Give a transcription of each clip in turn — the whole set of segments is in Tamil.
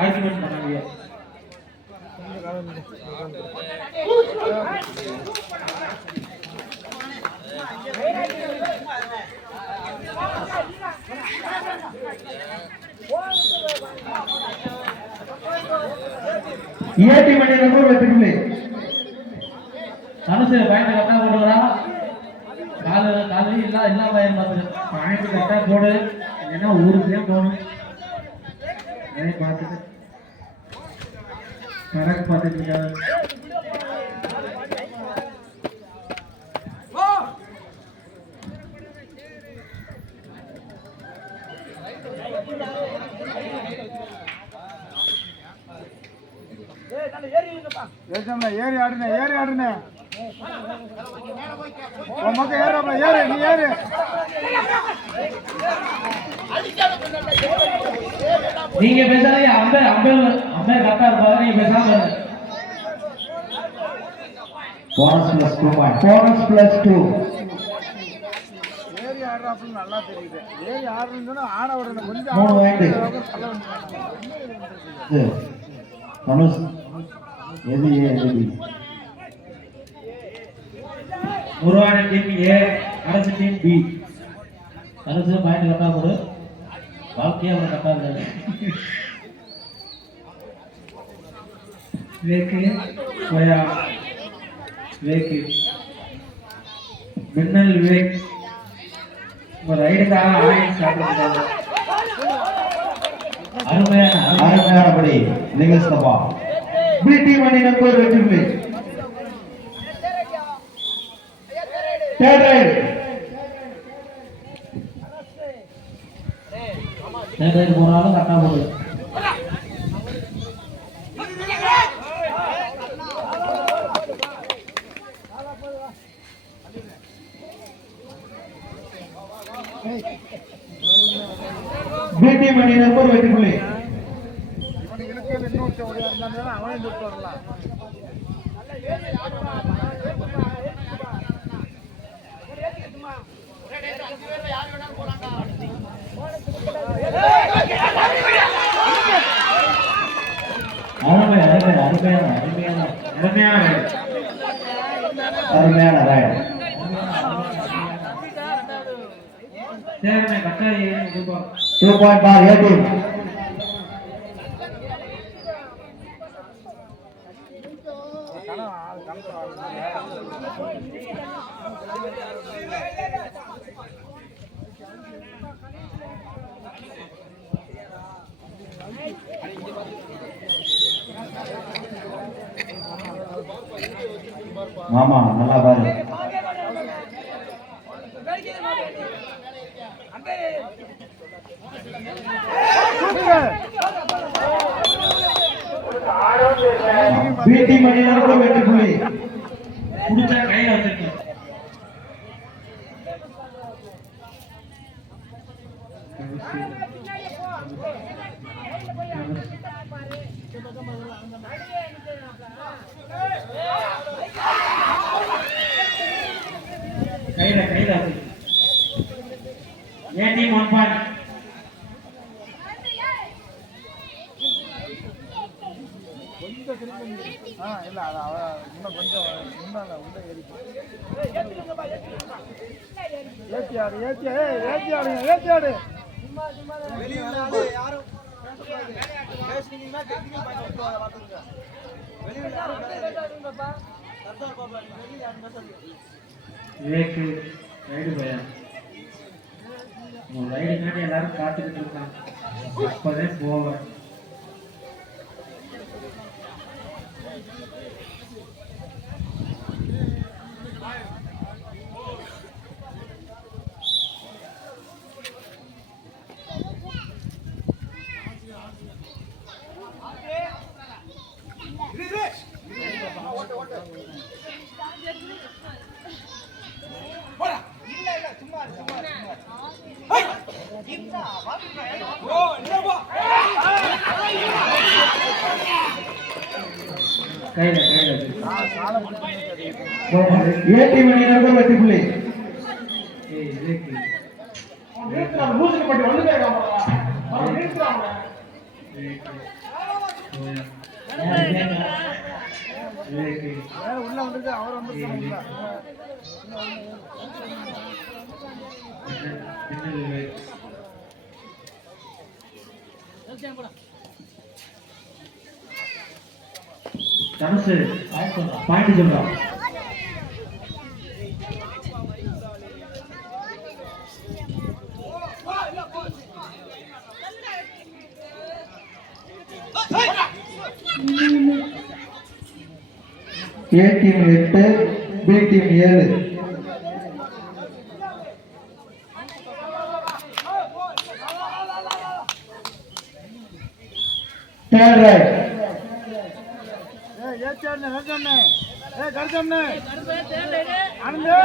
ஆர்குமெண்ட் பண்ணாங்க. ஏடி மணி நம்பர் வெற்றிலே தனுசு பாயிண்ட் கரெக்டா போடுறா. காலு இல்ல பையன் பார்த்து பாயிண்ட் கரெக்டா போடு. ஏன்னா ஊருக்கே போகணும். அதை பார்த்துட்டு கரெக்ட் பார்த்துட்டு இருக்காரு. ஏறி ஆடுனே உமக்கு ஏறாப்ல ஏறு நீ ஏறு. நீங்க பேசாதீங்க. அம்பேர் கரெக்டா இருப்பாங்க. நீங்க பேசாம போனஸ் பிளஸ் 2 ஏறி ஆடுறாப்ல நல்லா தெரியுது. ஏறி ஆடுறதுன்னா ஆட விடணும் கொஞ்சம். 3 பாயிண்ட் தனுஷ் எது உருவான டீம் ஏ, அரசு டீம் பி. அரசு பாயிண்ட் கரெக்டா போடு. வாழ்க்கையா அவர் கரெக்டா இருக்காரு. வேக்கு போயா வேக்கு மின்னல் வேக் ஒரு ரைடுக்காக ஆயின் சாப்பிட்டுருக்காங்க. அருமையானபடி நீங்கள் சபா பி டீம் அணி நம்பர் வெற்றி. தேர்ட் ரைட் போனாலும் கரெக்டா போகுது. பிடி மணி நம்பர் வெற்றி புள்ளி. அவனே தொட்டு வரலாம். அருமையான ரைட். சேர்மே கட்டாயி 2 பாயிண்ட் பார் ஏ டீம். ஆமா நல்லா பாரு. பிடி மணி நம்பர் வெற்றி புள்ளி. புடிச்சா கையில வச்சிருக்கேன். கையில ஏ டீம் 1 பாயிண்ட். இல்ல அது இன்னும் கொஞ்சம் முன்னால உள்ள ஏறி ஏத்தி ஆடு யாரும் எல்லாரும் காத்துக்கிட்டு இருக்காங்க. அப்பதே போவேன். உள்ள வந்துருக்கு அவர் வந்து தனுசு பாயிண்ட் சொல்றான். A team 8 B team 7. Third right. ஏச்சண்ணே வெச்சண்ணே கர்ஜண்ணே ஆனந்தே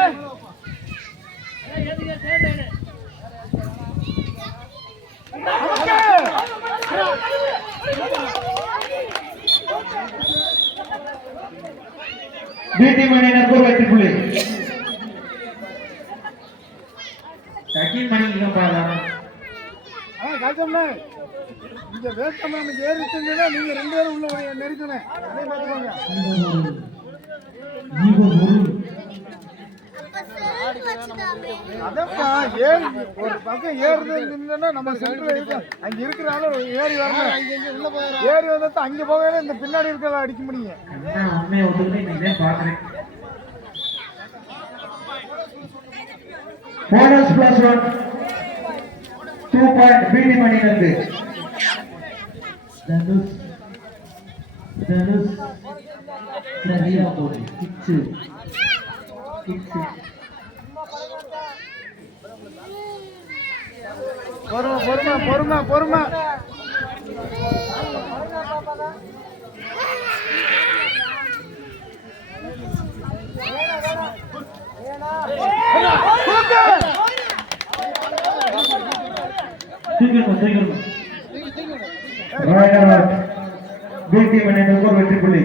B டீம் அணியினருக்கு வெற்றி புள்ளி. டக்கிங் பண்ணிக்கலாம் பாருங்க. கர்ஜண்ணே இந்த வேட்டமா நமக்கு ஏறிச்சுன்னா நீங்க ரெண்டு பேரும் உள்ள நெருக்கணும். அதே பாத்துக்கோங்க. அதப்பா ஏறி ஒரு பக்கம் ஏறுதுன்னா நம்ம சென்டர்ல இருக்க அங்க இருக்கிற ஆளு ஏறி வரணும். ஏறி வந்தா அங்க போகவே இந்த பின்னாடி இருக்கலாம் அடிக்க முடியும். உண்மையை ஒத்துக்கிட்டு நீங்க பாக்குறேன். Bonus +1 2 point B டீம் அணியினருக்கு. தனுஷ் சரியா போடு. கிச்சு பொறுமை சீக்கிரம் Rider out. B டீம் அணியினருக்கு வெற்றி புள்ளி.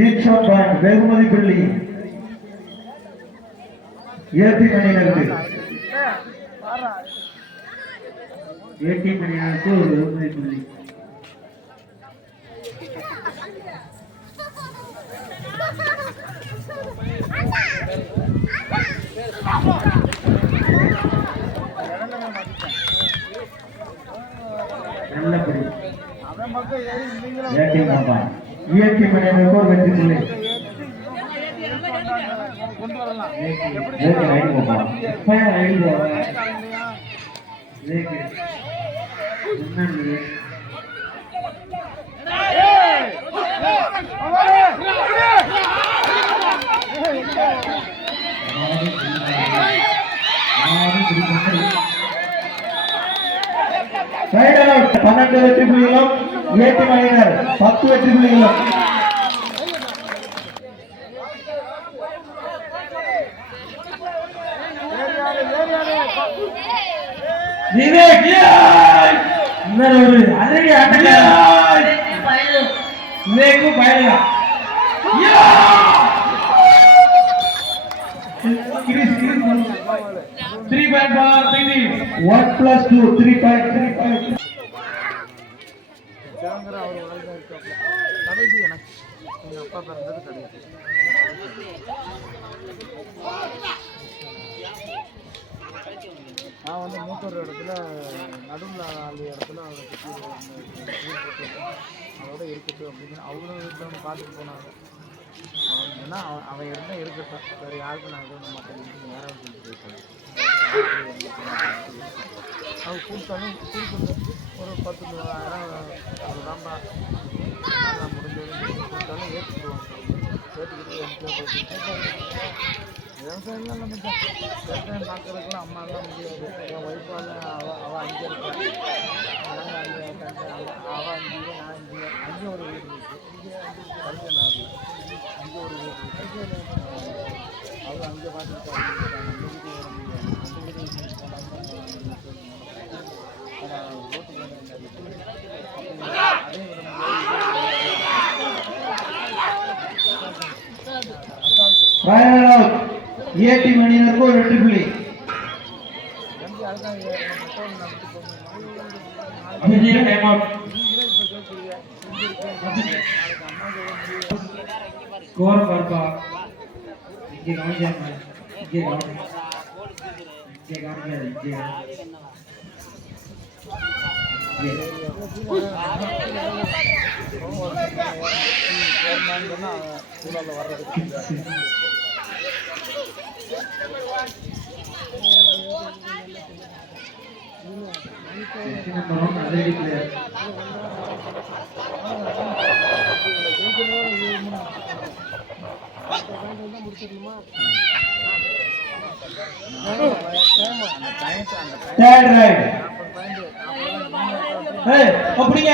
Each one point வெகுமதி புள்ளி A டீம் அணியினருக்கு. A டீம் அணியினருக்கு ஒரு வெகுமதி புள்ளி. நல்லபடி அவன் மட்டும் ஏறி நீங்களும் A டீம் பாப்பா. A டீம் அணியினருக்கு ஒரு வெற்றி புள்ளி. கொண்டு வரலாம். ஓகே ரைட் பாப்பா. ஃபயர் ஐடி லேக் என்னன்னு Rider out. 12 வெற்றி புள்ளிகளும் A டீம் அணியினர் 10 வெற்றி புள்ளிகளும். விவேக் இன்னொரு ஒரு அதிரடி ஆட்டக்காரர் விவேக்கும் பயணியா கிரிஸ் 3 பாயிண்ட் ஃபார் பிடி 1 + 2 3 point. சேவங்கர அவர் உலகம் இருக்காப்ல. கடைசி எனக்கு எங்க அப்பா பிறந்தது கடைசி. நான் வந்து மூத்தூர் இடத்துல நடுவில் ஆள் இடத்துல அவரை சுற்றி அதோட இருக்கட்டும் அப்படின்னு அவங்களும் வீட்டில் பார்த்துட்டு போனாங்க. அவன் ஏன்னா அவன் இருந்தால் இருக்கட்டும், வேறு யாருக்கும் நான் எதுவும் மாட்டேன் நேரம் சொல்லிட்டு போயிட்டாங்க. அவன் கூப்பிட்டாலும் கூப்பிட்டு ஒரு 10,000 அதுதான்ப்பா நான் முடிஞ்சது கொடுத்தாலும் ஏற்றுக்குவாங்க. ஏற்றுக்கிட்டு விவசாயம்லாம் நம்ம விவசாயம் பார்க்குறதுக்குலாம் அம்மாலாம் முடியாது. என் ஒய்ஃபால் அவள் அங்கே இருக்காள், நாங்கள் அங்கே அவள் அங்கேயே நான் இங்கே அங்கே ஒரு வீடு இருக்குது, இங்கே கருங்கனாரில் அங்கே ஒரு வீடு இருக்குது. அவள் அங்கே பார்த்துட்டு அந்த வீடு அந்த வீடு ரோட்டு அதே விட Rider out. A டீம் அணியினருக்கு ஒரு வெற்றி புள்ளி. தம்பி அதுதான் பெட்ரோல் நான் விட்டு போகணும் அபிஜித் டைம் அவுட். நீங்களே இப்போ கேட்குறீங்க நாளைக்கு அம்மாவுக்கு ஸ்கோர் பார்ப்பா. இங்கே கவனிச்சாங்க. இங்கே கவனிச்சாங்க. இங்கே கவனிச்சாங்க. ஸ்கூலில் வர்றதுக்கு நம்பர் 1 அதிரடி பிளேயர். Third right. ஏய் அப்படிங்க.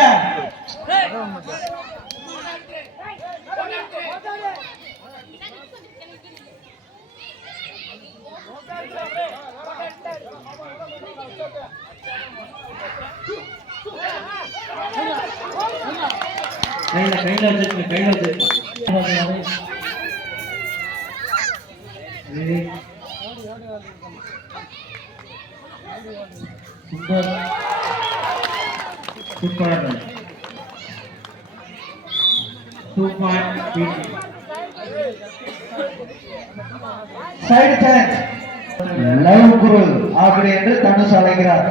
கையில வச்சிருக்கேன். Super. 2 point. Side change. Live குரு அப்படி என்று தனுஷ் அழைக்கிறார்.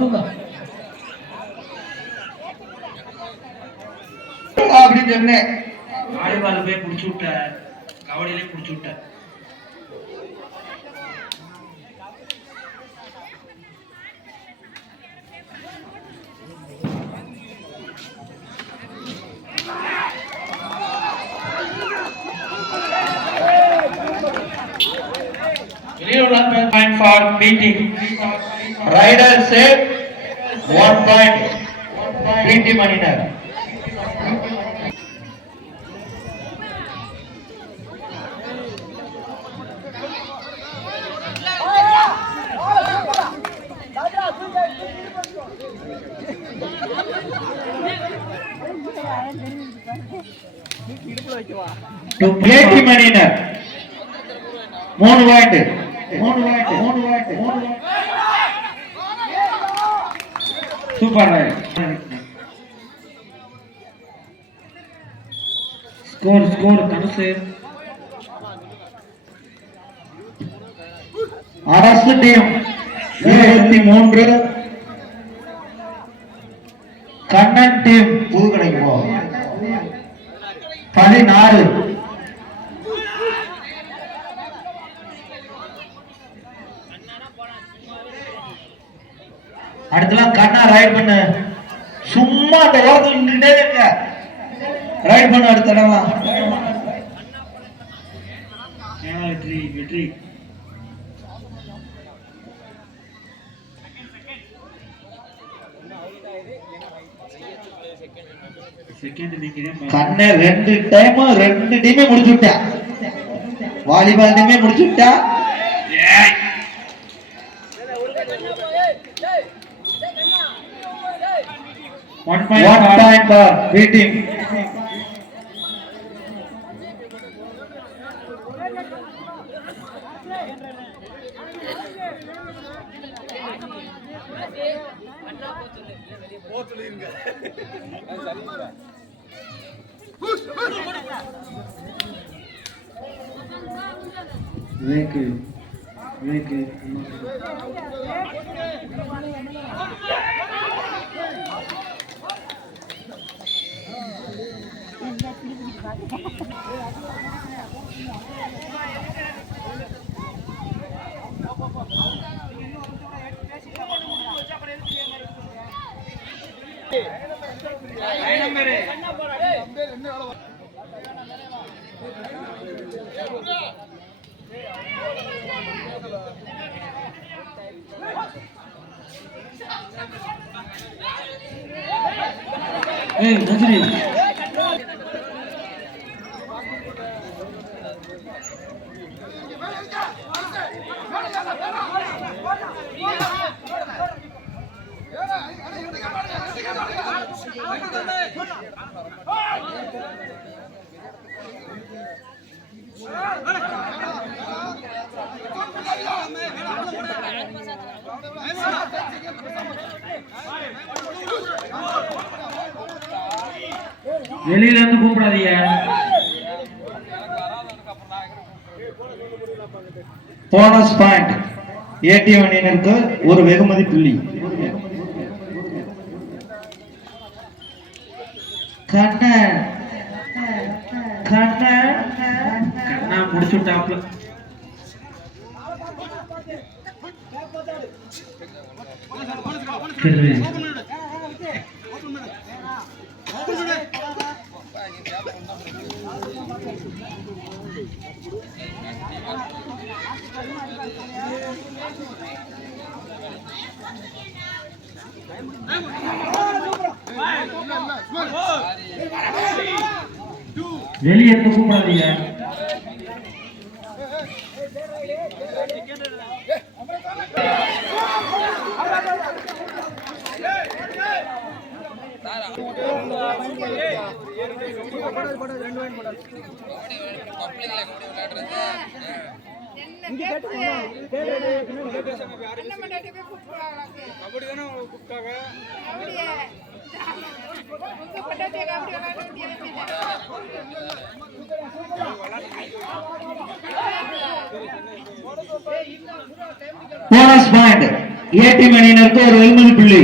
தூங்க. அப்படின்னு சொன்னேன். வாலிபால் போய் புடிச்சு விட்ட, கபடியிலே புடிச்சு விட்ட. Point for beating. Rider save 1 point. PT Maninar. To PT Maninar. 3 point. Super right. Score Dhanush. அரசு டீம் 23, கண்ணன் டீம் புதுக்கடைக்கு போ 16. அடுத்தலாம் கண்ணா ரைட் பண்ணு. சும்மா அந்த ஓரத்தில் நின்றுட்டே இருக்க. ரைட் பண்ண அடுத்த இடம்லாம். வெற்றி. கண்ணை 2 டைம் 2 டீமே முடிச்சு விட்டா. வாலிபால் டீமே முடிச்சு விட்டா. 1 point for beating. ஏய் நந்தினி வெளியில இருந்து கூப்பிடாதீங்க. போனஸ் பாயிண்ட் ஏடிஎம் அணியினருக்கு ஒரு வெகுமதி புள்ளி. கண்ணன் கண்ணன் கண்ணா முடிச்சுட்டாப்ல. சரி வெளியே இருந்து கூப்பிடாதீங்க. போனஸ் பாயிண்ட் ஏடிஎம் அணியினருக்கு ஒரு வெகுமதி புள்ளி.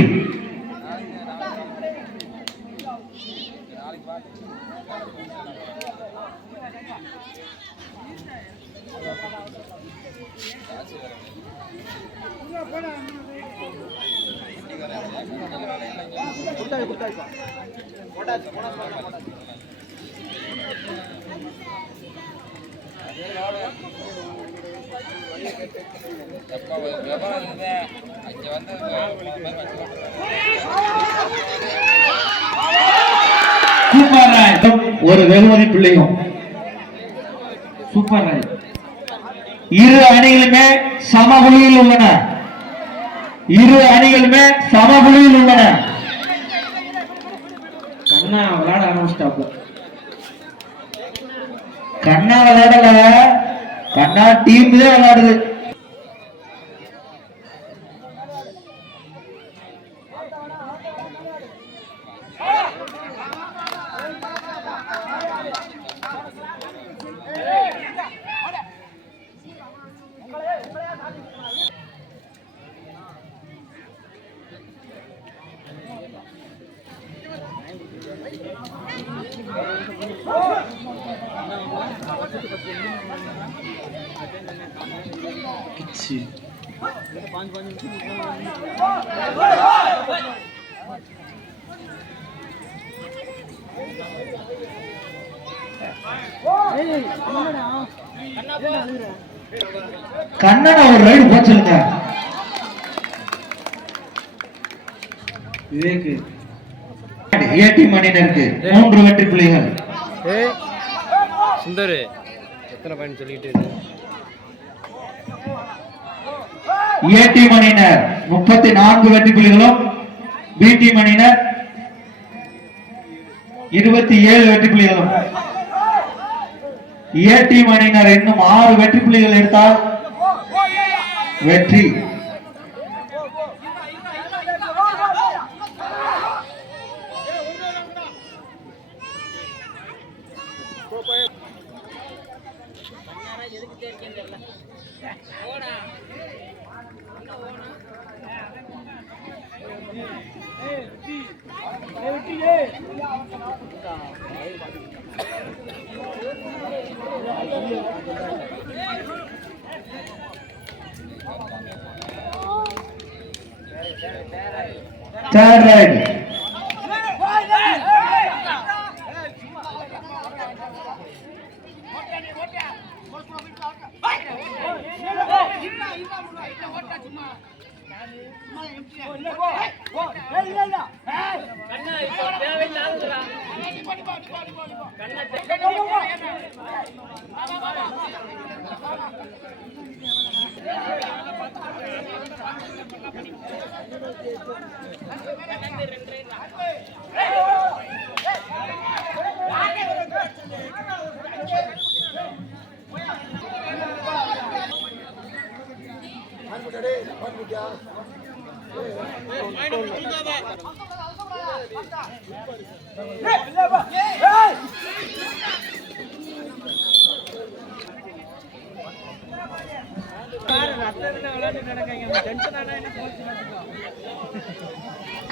ஒரு வெகுமதி புள்ளியும். சூப்பர் ராய். இரு அணிகளுமே சமபுள்ளியில் உள்ளன. இரு அணிகளுமே சமபுள்ளியில் உள்ளன. கண்ணா விளையாட ஆரம்பிச்சிட்டாப்ல. கண்ணா விளையாடல, கண்ணா டீம் தான் விளையாடுது. கண்ணனை ஒரு ரைடு போச்சுங்க. விவேக் ஏடிஎம் அணியினருக்கு 3 வெற்றி புள்ளிகள். சுந்தர் எத்தனை பாயிண்ட் சொல்லிட்டு ஏடிஎம் அணியினர் 34 வெற்றி புள்ளிகளும் பி டீம் அணியினர் 27 வெற்றி புள்ளிகளும். ஏ டீம் அணியினர் இன்னும் 6 வெற்றி புள்ளிகள் எடுத்தால் வெற்றி. Third ride.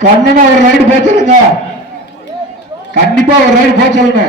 கண்ணனா ஒரு ரைடு போக சொல்லுங்க. கண்டிப்பா ஒரு ரைடு போக சொல்லுங்க.